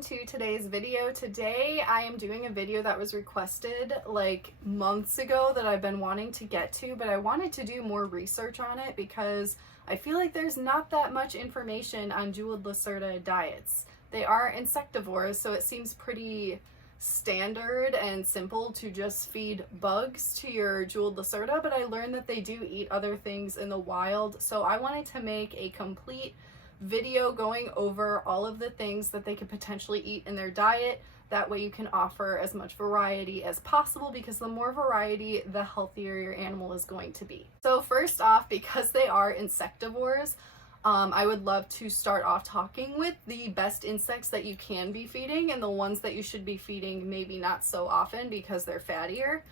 welcome to today's video. Today I am doing a video that was requested like months ago that I've been wanting to get to, but I wanted to do more research on it because I feel like there's not that much information on jeweled Lacerta diets. They are insectivores, so it seems pretty standard and simple to just feed bugs to your jeweled Lacerta, but I learned that they do eat other things in the wild, so I wanted to make a complete video going over all of the things that they could potentially eat in their diet. That way you can offer as much variety as possible, because the more variety, the healthier your animal is going to be. So first off, because they are insectivores, I would love to start off talking with the best insects that you can be feeding and the ones that you should be feeding maybe not so often because they're fattier.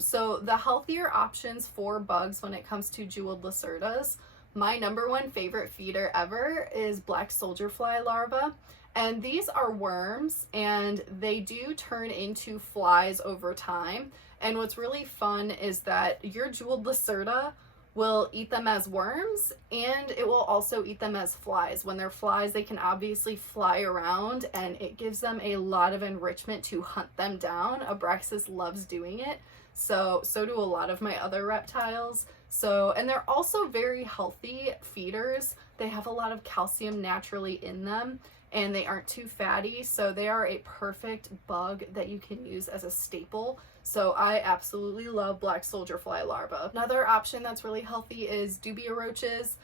So the healthier options for bugs when it comes to jeweled Lacertas, my number one favorite feeder ever is black soldier fly larvae. And these are worms and they do turn into flies over time. And what's really fun is that your jeweled Lacerta will eat them as worms, and it will also eat them as flies. When they're flies, they can obviously fly around, and it gives them a lot of enrichment to hunt them down. Abraxas loves doing it, so do a lot of my other reptiles. And they're also very healthy feeders. They have a lot of calcium naturally in them, and they aren't too fatty, so they are a perfect bug that you can use as a staple. So I absolutely love black soldier fly larvae. Another option that's really healthy is dubia roaches.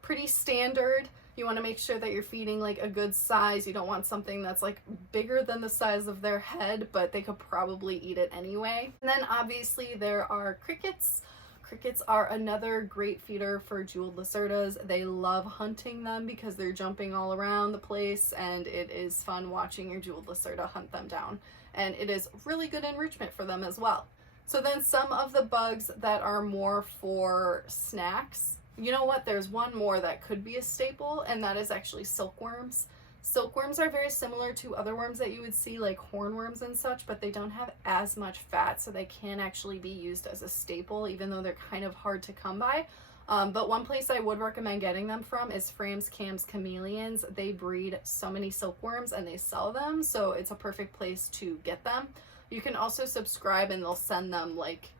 Pretty standard. You want to make sure that you're feeding like a good size. You don't want something that's like bigger than the size of their head, but they could probably eat it anyway. And then obviously there are crickets. Crickets are another great feeder for jeweled Lacertas. They love hunting them because they're jumping all around the place, and it is fun watching your jeweled Lacerta hunt them down. And it is really good enrichment for them as well. So then some of the bugs that are more for snacks, you know what, there's one more that could be a staple, and that is actually silkworms. Silkworms are very similar to other worms that you would see, like hornworms and such, but they don't have as much fat, so they can actually be used as a staple, even though they're kind of hard to come by. But one place I would recommend getting them from is Fram's Cam's Chameleons. They breed so many silkworms and they sell them, so it's a perfect place to get them. You can also subscribe and they'll send them like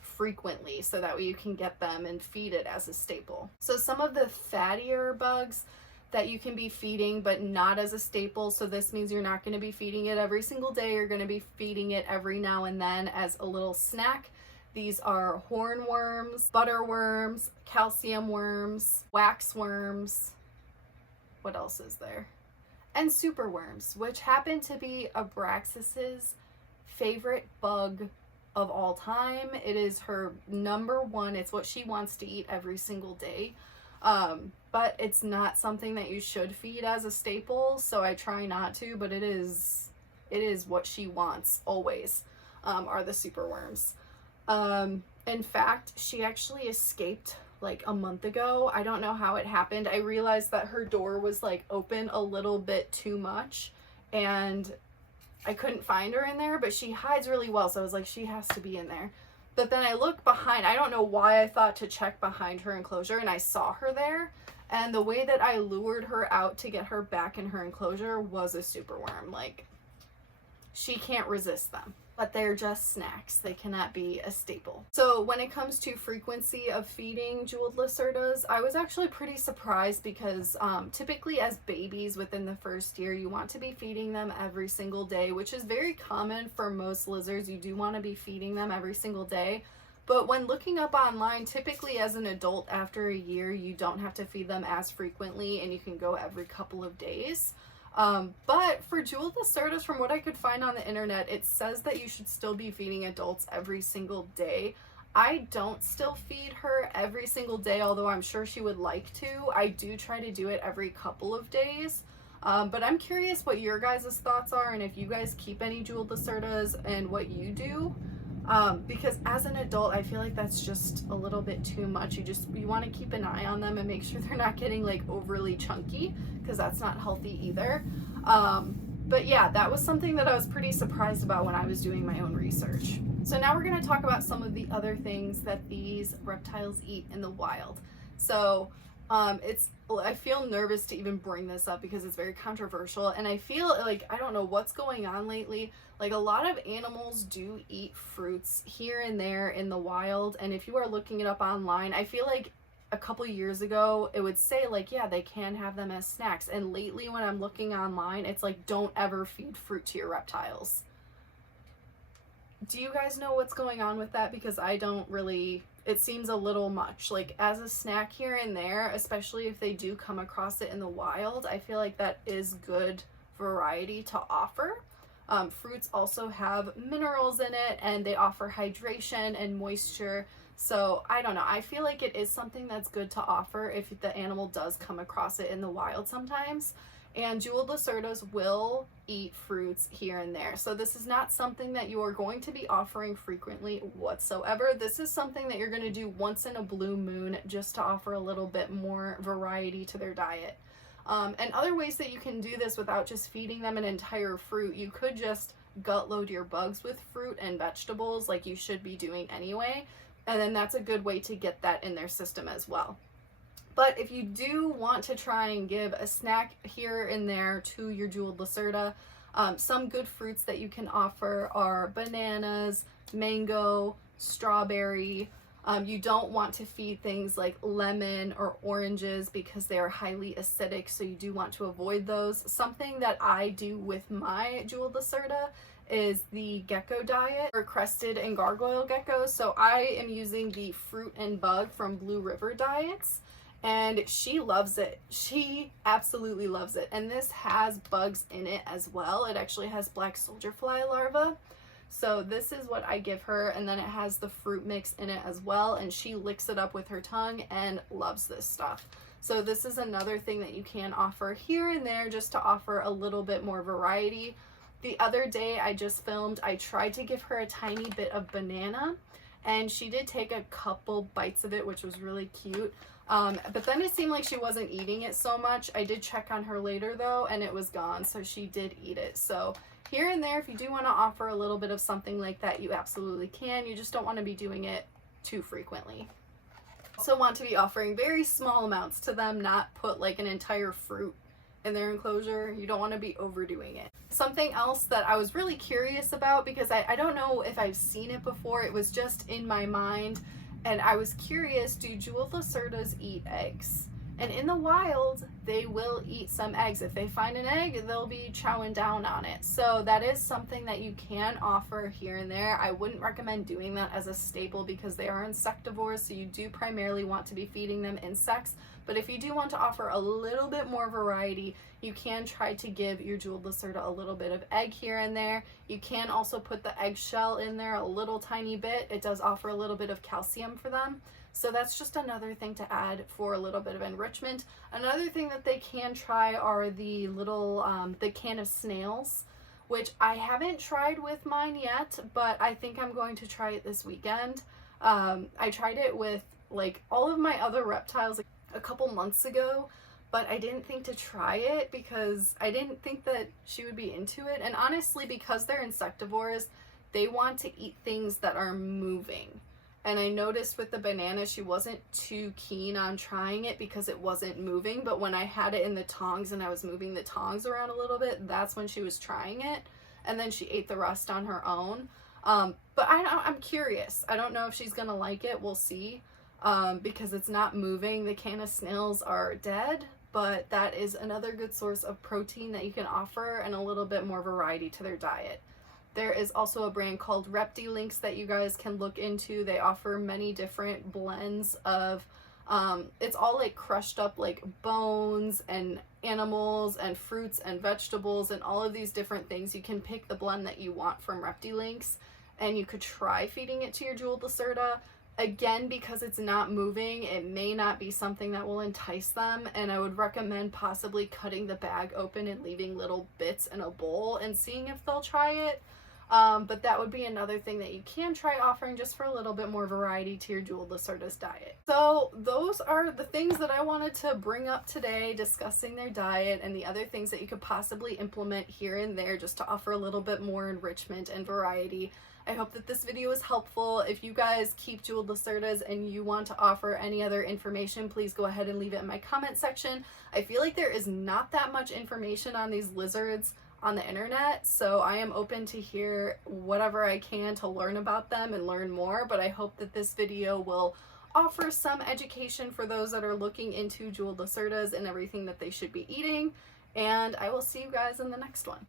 frequently, so that way you can get them and feed it as a staple. So some of the fattier bugs that you can be feeding but not as a staple, so this means you're not going to be feeding it every single day, you're going to be feeding it every now and then as a little snack. These are hornworms, butterworms, calcium worms, waxworms, what else is there? And superworms, which happen to be Abraxas's favorite bug of all time. It is her number one, it's what she wants to eat every single day. But it's not something that you should feed as a staple, so I try not to, but it is what she wants always, are the superworms. In fact, she actually escaped like a month ago. I don't know how it happened. I realized that her door was like open a little bit too much and I couldn't find her in there, but she hides really well, so I was like, she has to be in there. But then I looked behind, I don't know why I thought to check behind her enclosure, and I saw her there, and the way that I lured her out to get her back in her enclosure was a superworm. Like, she can't resist them. But they're just snacks. They cannot be a staple. So when it comes to frequency of feeding jeweled Lacertas, I was actually pretty surprised because typically as babies within the first year, you want to be feeding them every single day, which is very common for most lizards. You do want to be feeding them every single day. But when looking up online, typically as an adult after a year, you don't have to feed them as frequently and you can go every couple of days. But for jeweled Lacertas, from what I could find on the internet, it says that you should still be feeding adults every single day. I don't still feed her every single day, although I'm sure she would like to. I do try to do it every couple of days. But I'm curious what your guys' thoughts are and if you guys keep any jeweled Lacertas and what you do. Because as an adult, I feel like that's just a little bit too much. You want to keep an eye on them and make sure they're not getting like overly chunky, because that's not healthy either. But yeah, that was something that I was pretty surprised about when I was doing my own research. So now we're going to talk about some of the other things that these reptiles eat in the wild. So I feel nervous to even bring this up because it's very controversial, and I feel like I don't know what's going on lately. Like, a lot of animals do eat fruits here and there in the wild, and if you are looking it up online, I feel like a couple years ago it would say like, yeah, they can have them as snacks, and lately when I'm looking online, it's like, don't ever feed fruit to your reptiles. Do you guys know what's going on with that? Because I don't really. It seems a little much. Like, as a snack here and there, especially if they do come across it in the wild, I feel like that is good variety to offer. Fruits also have minerals in it, and they offer hydration and moisture. So I don't know. I feel like it is something that's good to offer if the animal does come across it in the wild sometimes. And jeweled lacertas will eat fruits here and there. So this is not something that you are going to be offering frequently whatsoever. This is something that you're going to do once in a blue moon, just to offer a little bit more variety to their diet. And other ways that you can do this without just feeding them an entire fruit, you could just gut load your bugs with fruit and vegetables like you should be doing anyway. And then that's a good way to get that in their system as well. But if you do want to try and give a snack here and there to your jeweled lacerta, some good fruits that you can offer are bananas, mango, strawberry. You don't want to feed things like lemon or oranges because they are highly acidic, so you do want to avoid those. Something that I do with my jeweled lacerta is the gecko diet, or crested and gargoyle geckos. So I am using the fruit and bug from Blue River Diets, and she loves it. She absolutely loves it. And this has bugs in it as well. It actually has black soldier fly larvae. So this is what I give her, and then it has the fruit mix in it as well, and she licks it up with her tongue and loves this stuff. So this is another thing that you can offer here and there, just to offer a little bit more variety. The other day I just filmed, I tried to give her a tiny bit of banana, and she did take a couple bites of it, which was really cute. But then it seemed like she wasn't eating it so much. I did check on her later though, and it was gone, so she did eat it. So here and there, if you do want to offer a little bit of something like that, you absolutely can. You just don't want to be doing it too frequently. Also want to be offering very small amounts to them, not put like an entire fruit in their enclosure. You don't want to be overdoing it. Something else that I was really curious about, because I don't know if I've seen it before, it was just in my mind, and I was curious, do jeweled lacertas eat eggs? And in the wild, they will eat some eggs. If they find an egg, they'll be chowing down on it. So that is something that you can offer here and there. I wouldn't recommend doing that as a staple because they are insectivores, so you do primarily want to be feeding them insects. But if you do want to offer a little bit more variety, you can try to give your jeweled lacerta a little bit of egg here and there. You can also put the eggshell in there a little tiny bit. It does offer a little bit of calcium for them. So that's just another thing to add for a little bit of enrichment. Another thing that they can try are the little, the can of snails, which I haven't tried with mine yet, but I think I'm going to try it this weekend. I tried it with like all of my other reptiles like, a couple months ago, but I didn't think to try it because I didn't think that she would be into it. And honestly, because they're insectivores, they want to eat things that are moving. And I noticed with the banana, she wasn't too keen on trying it because it wasn't moving. But when I had it in the tongs and I was moving the tongs around a little bit, that's when she was trying it. And then she ate the rest on her own. But I'm curious. I don't know if she's going to like it. We'll see. Because it's not moving. The can of snails are dead. But that is another good source of protein that you can offer and a little bit more variety to their diet. There is also a brand called Reptilinks that you guys can look into. They offer many different blends of, it's all like crushed up like bones and animals and fruits and vegetables and all of these different things. You can pick the blend that you want from Reptilinks, and you could try feeding it to your jeweled lacerta. Again, because it's not moving, it may not be something that will entice them, and I would recommend possibly cutting the bag open and leaving little bits in a bowl and seeing if they'll try it. But that would be another thing that you can try offering just for a little bit more variety to your jeweled Lacerta's diet. So those are the things that I wanted to bring up today, discussing their diet and the other things that you could possibly implement here and there just to offer a little bit more enrichment and variety. I hope that this video is helpful. If you guys keep jeweled Lacertas and you want to offer any other information, please go ahead and leave it in my comment section. I feel like there is not that much information on these lizards on the internet, so I am open to hear whatever I can to learn about them and learn more, but I hope that this video will offer some education for those that are looking into jeweled Lacertas and everything that they should be eating, and I will see you guys in the next one.